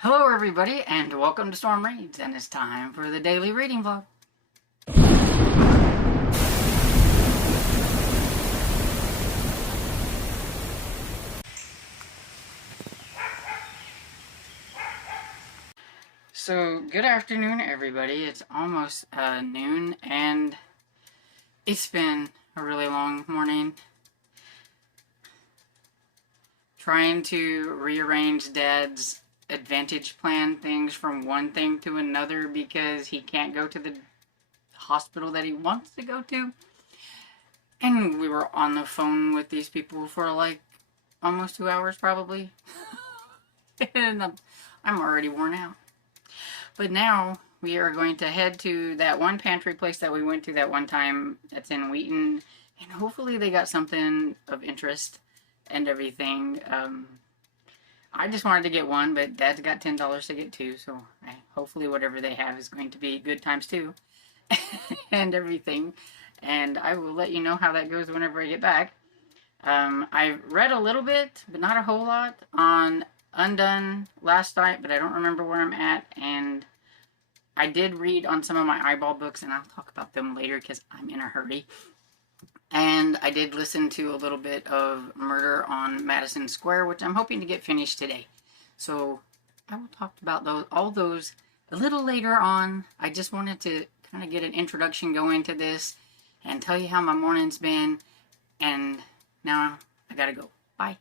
Hello everybody and welcome to Storm Reads, and it's time for the daily reading vlog. So good afternoon everybody. It's almost noon and it's been a really long morning. Trying to rearrange Dad's Advantage plan things from one thing to another because he can't go to the hospital that he wants to go to. And we were on the phone with these people for like almost 2 hours probably. And I'm already worn out. But now we are going to head to that one pantry place that we went to that one time that's in Wheaton. And hopefully they got something of interest and everything. I just wanted to get one, but Dad's got $10 to get two, so hopefully whatever they have is going to be good times two and everything. And I will let you know how that goes whenever I get back. I read a little bit, but not a whole lot, on Undone last night, but I don't remember where I'm at. And I did read on some of my eyeball books, and I'll talk about them later because I'm in a hurry. And I did listen to a little bit of Murder on Madison Square, which I'm hoping to get finished today. So I will talk about all those a little later on. I just wanted to kind of get an introduction going to this and tell you how my morning's been. And now I gotta go. Bye.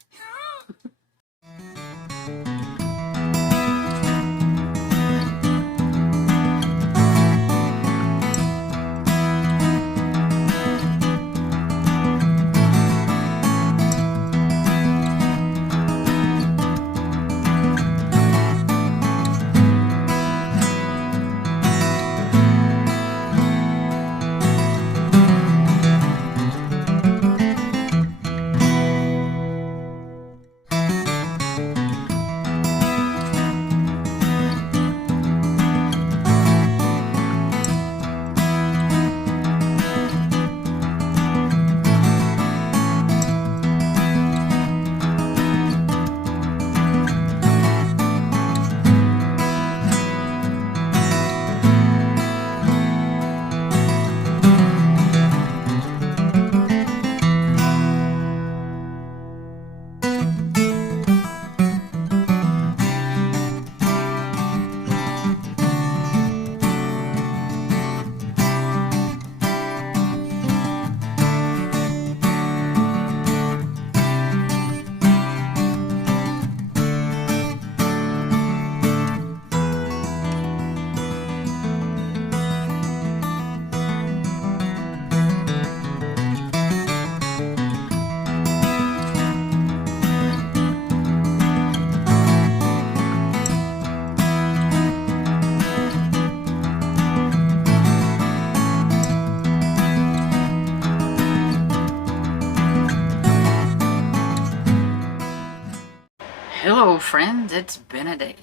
Hello friends, it's been a day.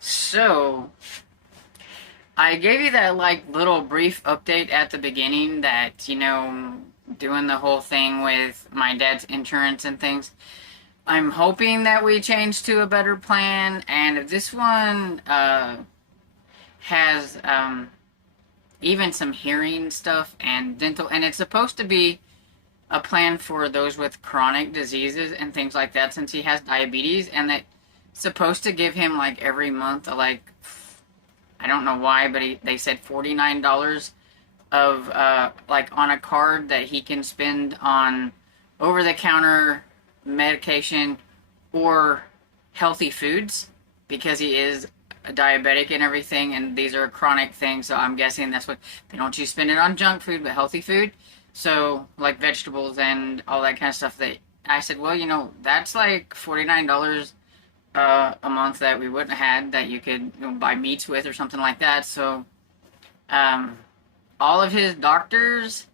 So, I gave you that like little brief update at the beginning that, doing the whole thing with my dad's insurance and things. I'm hoping that we change to a better plan, and if this one has even some hearing stuff and dental, and it's supposed to be a plan for those with chronic diseases and things like that, since he has diabetes, and that supposed to give him like every month like, I don't know why, but they said $49 of like on a card that he can spend on over-the-counter medication or healthy foods, because he is a diabetic and everything, and these are chronic things, so I'm guessing that's what they don't you spend it on junk food, but healthy food. So like vegetables and all that kind of stuff. That I said, well, that's like $49 a month that we wouldn't have had, that you could buy meats with or something like that. So all of his doctors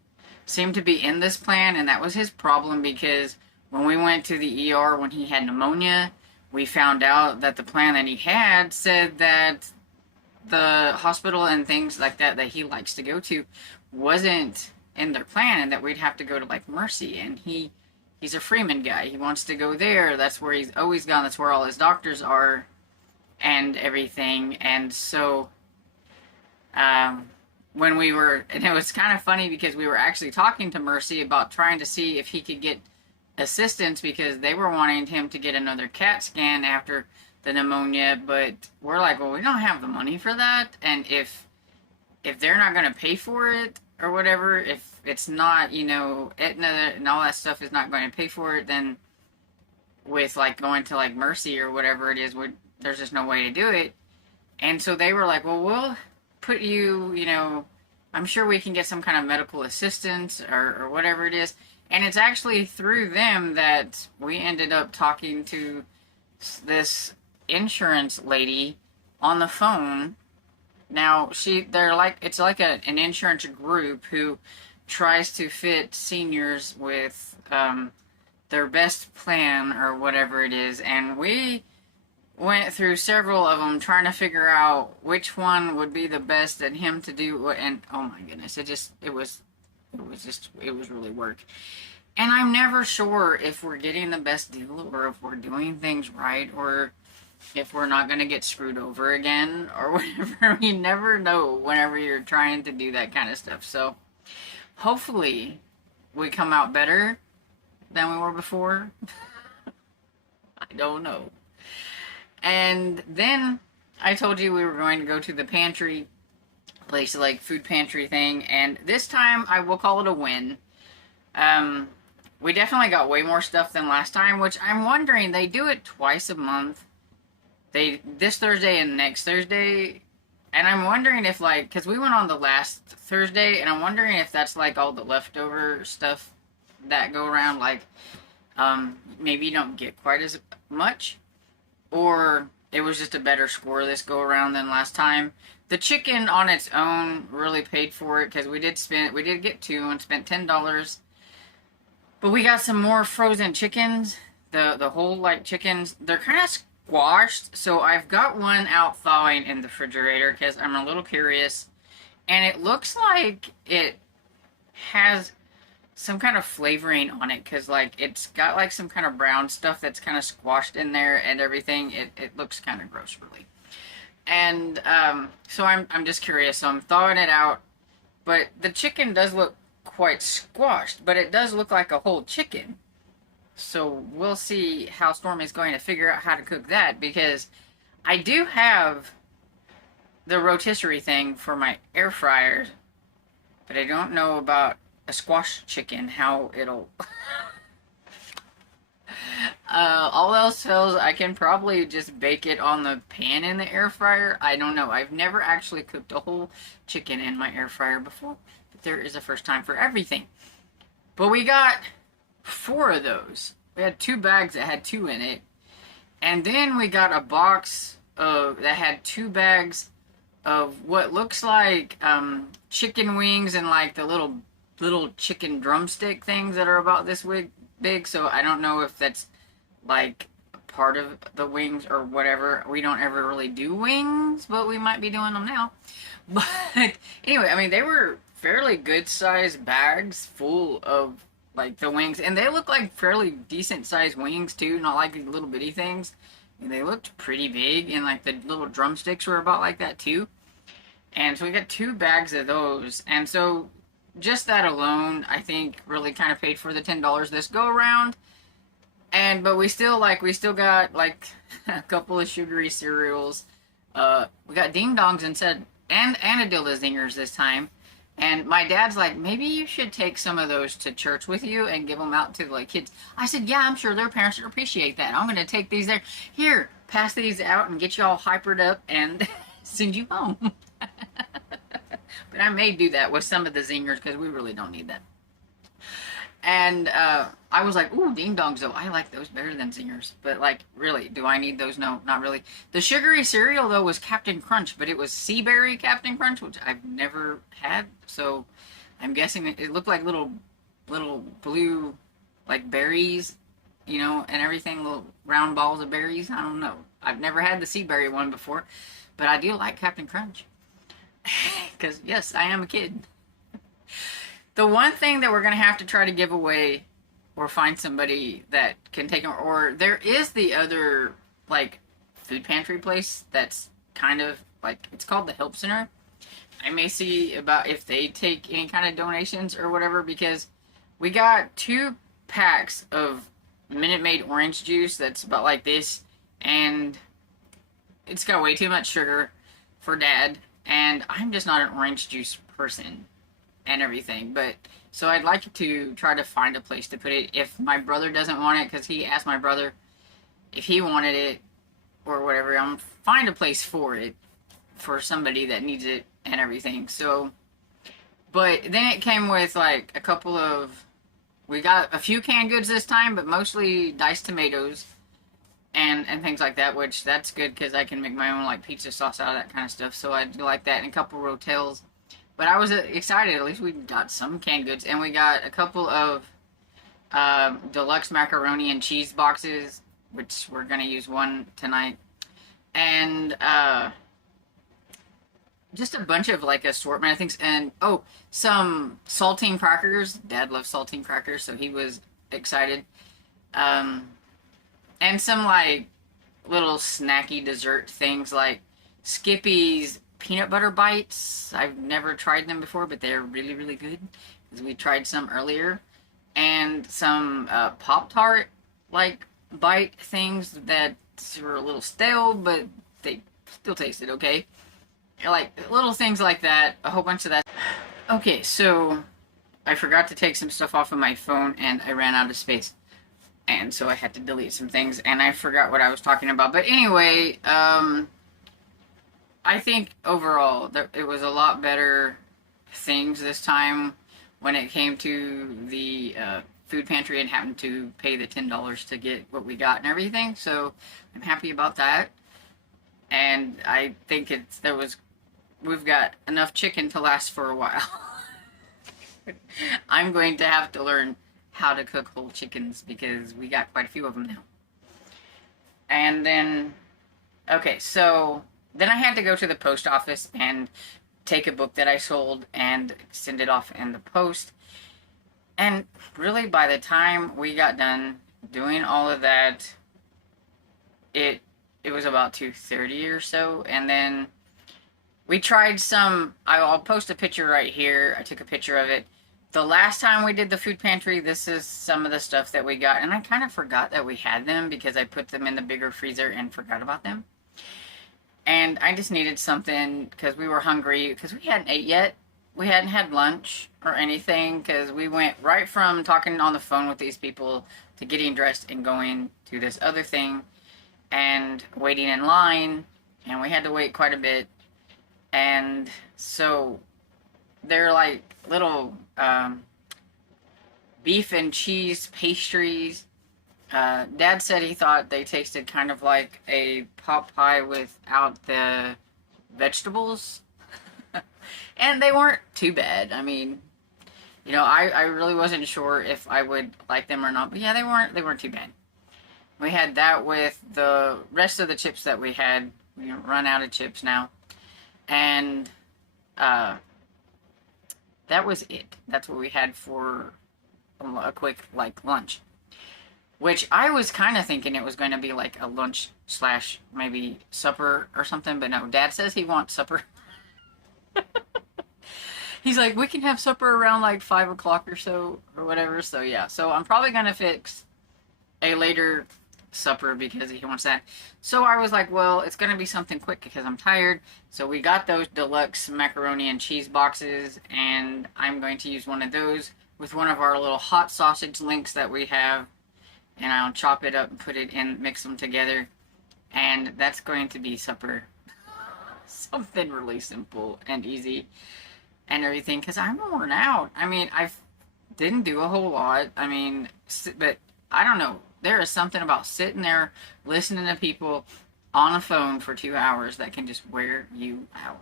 seem to be in this plan, and that was his problem, because when we went to the ER when he had pneumonia, we found out that the plan that he had said that the hospital and things like that he likes to go to wasn't in their plan, and that we'd have to go to like Mercy, and he he's a Freeman guy. He wants to go there. That's where he's always gone. That's where all his doctors are and everything. And so, when we were, and it was kind of funny because we were actually talking to Mercy about trying to see if he could get assistance because they were wanting him to get another CAT scan after the pneumonia, but we're like, well, we don't have the money for that, and if they're not going to pay for it or whatever, if it's not, you know, Aetna and all that stuff is not going to pay for it, then with like going to like Mercy or whatever it is, there's just no way to do it. And so they were like, well, we'll put you, you know, I'm sure we can get some kind of medical assistance or whatever it is. And it's actually through them that we ended up talking to this insurance lady on the phone. Now, they're like, it's like an insurance group who tries to fit seniors with their best plan or whatever it is. And we went through several of them trying to figure out which one would be the best and him to do. And oh my goodness, it was really work. And I'm never sure if we're getting the best deal or if we're doing things right or if we're not going to get screwed over again or whatever. You never know whenever you're trying to do that kind of stuff. So hopefully we come out better than we were before. I don't know. And then I told you we were going to go to the pantry place, like food pantry thing. And this time I will call it a win. We definitely got way more stuff than last time, which I'm wondering, they do it twice a month. This Thursday and next Thursday. And I'm wondering if, like, because we went on the last Thursday, and I'm wondering if that's, like, all the leftover stuff that go around, like, maybe you don't get quite as much, or it was just a better score this go around than last time. The chicken on its own really paid for it, because we did get 2 and spent $10. But we got some more frozen chickens, the whole, like, chickens. They're kind of squashed, so I've got one out thawing in the refrigerator because I'm a little curious. And it looks like it has some kind of flavoring on it because, like, it's got, like, some kind of brown stuff that's kind of squashed in there and everything. It looks kind of gross, really. And, so I'm just curious, so I'm thawing it out. But the chicken does look quite squashed, but it does look like a whole chicken. So we'll see how Stormy's going to figure out how to cook that, because I do have the rotisserie thing for my air fryer, but I don't know about a squashed chicken, how it'll... all else fails, I can probably just bake it on the pan in the air fryer. I don't know. I've never actually cooked a whole chicken in my air fryer before. But there is a first time for everything. But we got 4 of those. We had 2 bags that had 2 in it. And then we got a box that had 2 bags of what looks like chicken wings and like the little chicken drumstick things that are about this big. So I don't know if that's like part of the wings or whatever. We don't ever really do wings, but we might be doing them now. But anyway, I mean, they were fairly good sized bags full of like the wings, and they look like fairly decent sized wings too, not like these little bitty things. And they looked pretty big, and like the little drumsticks were about like that too. And so we got 2 bags of those, and so just that alone, I think, really kind of paid for the $10 this go around. But we still got like a couple of sugary cereals. We got ding dongs instead, and Adilla zingers this time. And my dad's like, maybe you should take some of those to church with you and give them out to like kids. I said, yeah, I'm sure their parents would appreciate that. I'm going to take these there. Here, pass these out and get you all hypered up and send you home. But I may do that with some of the zingers because we really don't need that. And I was like, ooh, ding dongs though. I like those better than zingers. But like, really, do I need those? No, not really. The sugary cereal though was Captain Crunch, but it was sea berry Captain Crunch, which I've never had. So I'm guessing it looked like little blue like berries, you know, and everything, little round balls of berries. I don't know. I've never had the sea berry one before, but I do like Captain Crunch. Because yes, I am a kid. The one thing that we're going to have to try to give away or find somebody that can take them. Or there is the other, like, food pantry place that's kind of like, it's called the Help Center. I may see about if they take any kind of donations or whatever, because we got 2 packs of Minute Maid orange juice that's about like this, and it's got way too much sugar for Dad, and I'm just not an orange juice person and everything. But so I'd like to try to find a place to put it if my brother doesn't want it, because he asked my brother if he wanted it or whatever. I'm find a place for it for somebody that needs it and everything. So, but then it came with like a couple of, we got a few canned goods this time, but mostly diced tomatoes and things like that, which that's good because I can make my own like pizza sauce out of that kind of stuff. So I do like that, and a couple Rotels. But I was excited. At least we got some canned goods, and we got a couple of deluxe macaroni and cheese boxes, which we're gonna use one tonight, and just a bunch of like assortment of things, and oh, some saltine crackers. Dad loves saltine crackers, so he was excited. And some like little snacky dessert things like Skippy's peanut butter bites. I've never tried them before, but they're really, really good because we tried some earlier. And some Pop-Tart like bite things that were a little stale, but they still tasted okay. Like little things like that, a whole bunch of that. Okay, so I forgot to take some stuff off of my phone and I ran out of space. And so I had to delete some things and I forgot what I was talking about. But anyway, I think overall it was a lot better things this time when it came to the food pantry and having to pay the $10 to get what we got and everything. So I'm happy about that. And I think we've got enough chicken to last for a while. I'm going to have to learn how to cook whole chickens because we got quite a few of them now. And then, okay, so then I had to go to the post office and take a book that I sold and send it off in the post. And really, by the time we got done doing all of that, it was about 2:30 or so. And then we tried some, I'll post a picture right here. I took a picture of it. The last time we did the food pantry, this is some of the stuff that we got. And I kind of forgot that we had them because I put them in the bigger freezer and forgot about them. And I just needed something because we were hungry because we hadn't ate yet. We hadn't had lunch or anything because we went right from talking on the phone with these people to getting dressed and going to this other thing and waiting in line. And we had to wait quite a bit. And so they're like little beef and cheese pastries. Dad said he thought they tasted kind of like a pot pie without the vegetables. And they weren't too bad. I mean, you know, I really wasn't sure if I would like them or not. But yeah, they weren't too bad. We had that with the rest of the chips that we had. We run out of chips now. And that was it. That's what we had for a quick, like, lunch. Which I was kind of thinking it was going to be like a lunch slash maybe supper or something. But no, Dad says he wants supper. He's like, we can have supper around like 5 o'clock or so or whatever. So yeah, so I'm probably going to fix a later supper because he wants that. So I was like, well, it's going to be something quick because I'm tired. So we got those deluxe macaroni and cheese boxes, and I'm going to use one of those with one of our little hot sausage links that we have, and I'll chop it up and put it in, mix them together, and that's going to be supper. Something really simple and easy and everything because I'm worn out. I mean, I didn't do a whole lot. I mean, but I don't know. There is something about sitting there listening to people on a phone for 2 hours that can just wear you out.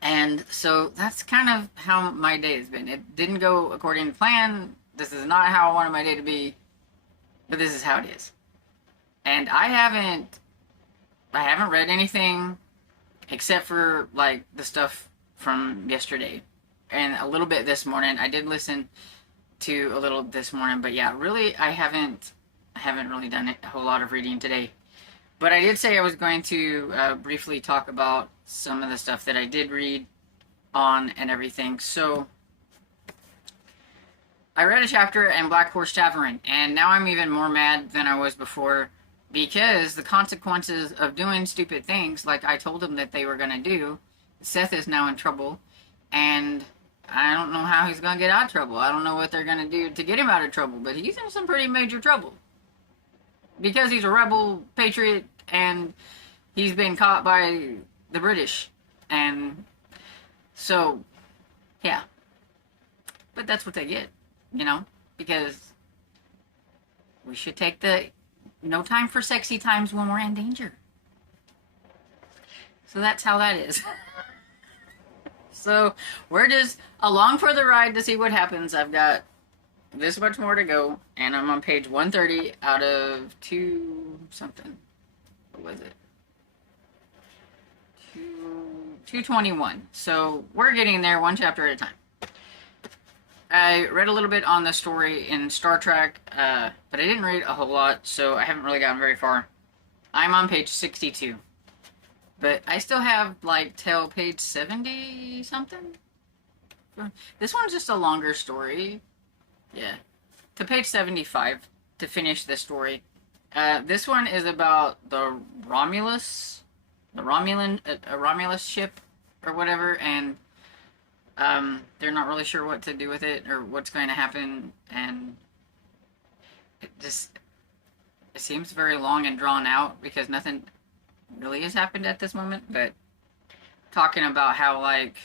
And so that's kind of how my day has been. It didn't go according to plan. This is not how I wanted my day to be, but this is how it is. And I haven't read anything except for like the stuff from yesterday. and a little bit this morning. I did listen to a little this morning, but yeah, really, I haven't really done a whole lot of reading today. But I did say I was going to briefly talk about some of the stuff that I did read on and everything. So I read a chapter in Black Horse Tavern, and now I'm even more mad than I was before, because the consequences of doing stupid things like I told him that they were going to do, Seth is now in trouble, and I don't know how he's going to get out of trouble. I don't know what they're going to do to get him out of trouble, but he's in some pretty major trouble. Because he's a rebel patriot, and he's been caught by the British. And so, yeah. But that's what they get, you know? Because we should take the no time for sexy times when we're in danger. So that's how that is. So we're just along for the ride to see what happens. I've got this much more to go, and I'm on page 130 out of 2 something. What was it? 221. So we're getting there one chapter at a time. I read a little bit on the story in Star Trek, but I didn't read a whole lot, so I haven't really gotten very far. I'm on page 62. But I still have, like, till page 70 something. This one's just a longer story. Yeah. To page 75 to finish the story. This one is about the Romulus ship or whatever, and they're not really sure what to do with it or what's going to happen, and it seems very long and drawn out because nothing really has happened at this moment. But talking about how, like,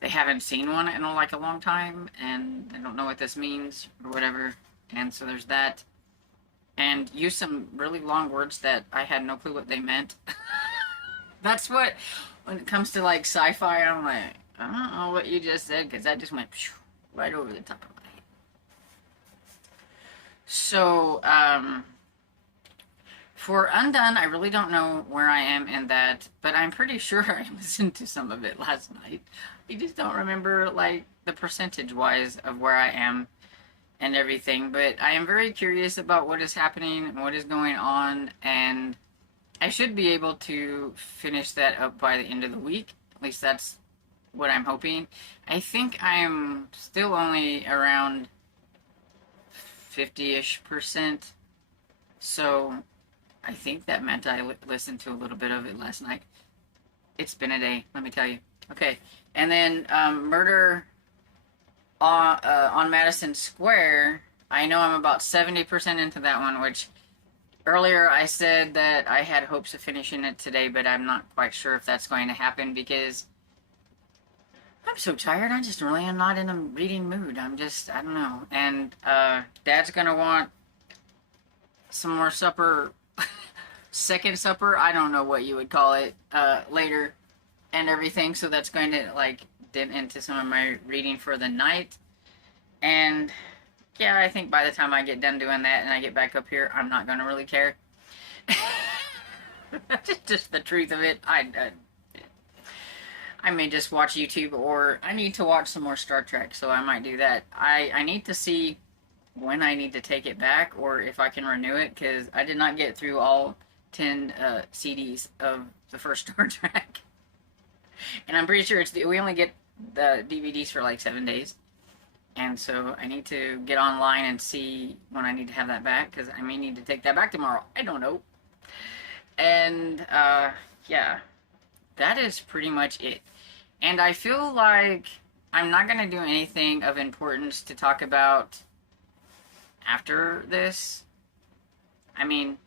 they haven't seen one in like a long time, and they don't know what this means or whatever, and so there's that. And use some really long words that I had no clue what they meant. That's what, when it comes to like sci-fi, I'm like, I don't know what you just said, because that just went right over the top of my head. So, for Undone, I really don't know where I am in that, but I'm pretty sure I listened to some of it last night. I just don't remember, like, the percentage-wise of where I am and everything, but I am very curious about what is happening and what is going on, and I should be able to finish that up by the end of the week. At least that's what I'm hoping. I think I'm still only around 50-ish%, so I think that meant I listened to a little bit of it last night. It's been a day, let me tell you. Okay, and then Murder on Madison Square, I know I'm about 70% into that one, which earlier I said that I had hopes of finishing it today, but I'm not quite sure if that's going to happen because I'm so tired. I just really am not in a reading mood. I don't know. And Dad's gonna want some more supper, second supper, I don't know what you would call it, later and everything, so that's going to, like, dip into some of my reading for the night. And yeah, I think by the time I get done doing that and I get back up here, I'm not going to really care. Just the truth of it. I may just watch YouTube, or I need to watch some more Star Trek, so I might do that. I need to see when I need to take it back, or if I can renew it, because I did not get through all 10 CDs of the first Star Trek. And I'm pretty sure we only get the DVDs for like 7 days. And so I need to get online and see when I need to have that back, because I may need to take that back tomorrow. I don't know. And, yeah. That is pretty much it. And I feel like I'm not going to do anything of importance to talk about after this. I mean,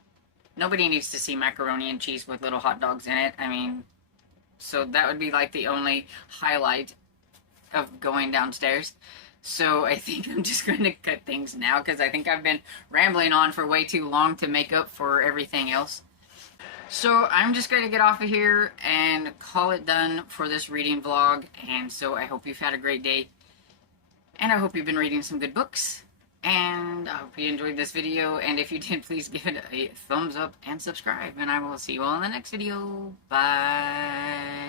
nobody needs to see macaroni and cheese with little hot dogs in it. I mean, so that would be like the only highlight of going downstairs. So I think I'm just going to cut things now, because I think I've been rambling on for way too long to make up for everything else. So I'm just going to get off of here and call it done for this reading vlog. And so I hope you've had a great day. And I hope you've been reading some good books. And I hope you enjoyed this video. And if you did, please give it a thumbs up and subscribe. And I will see you all in the next video. Bye.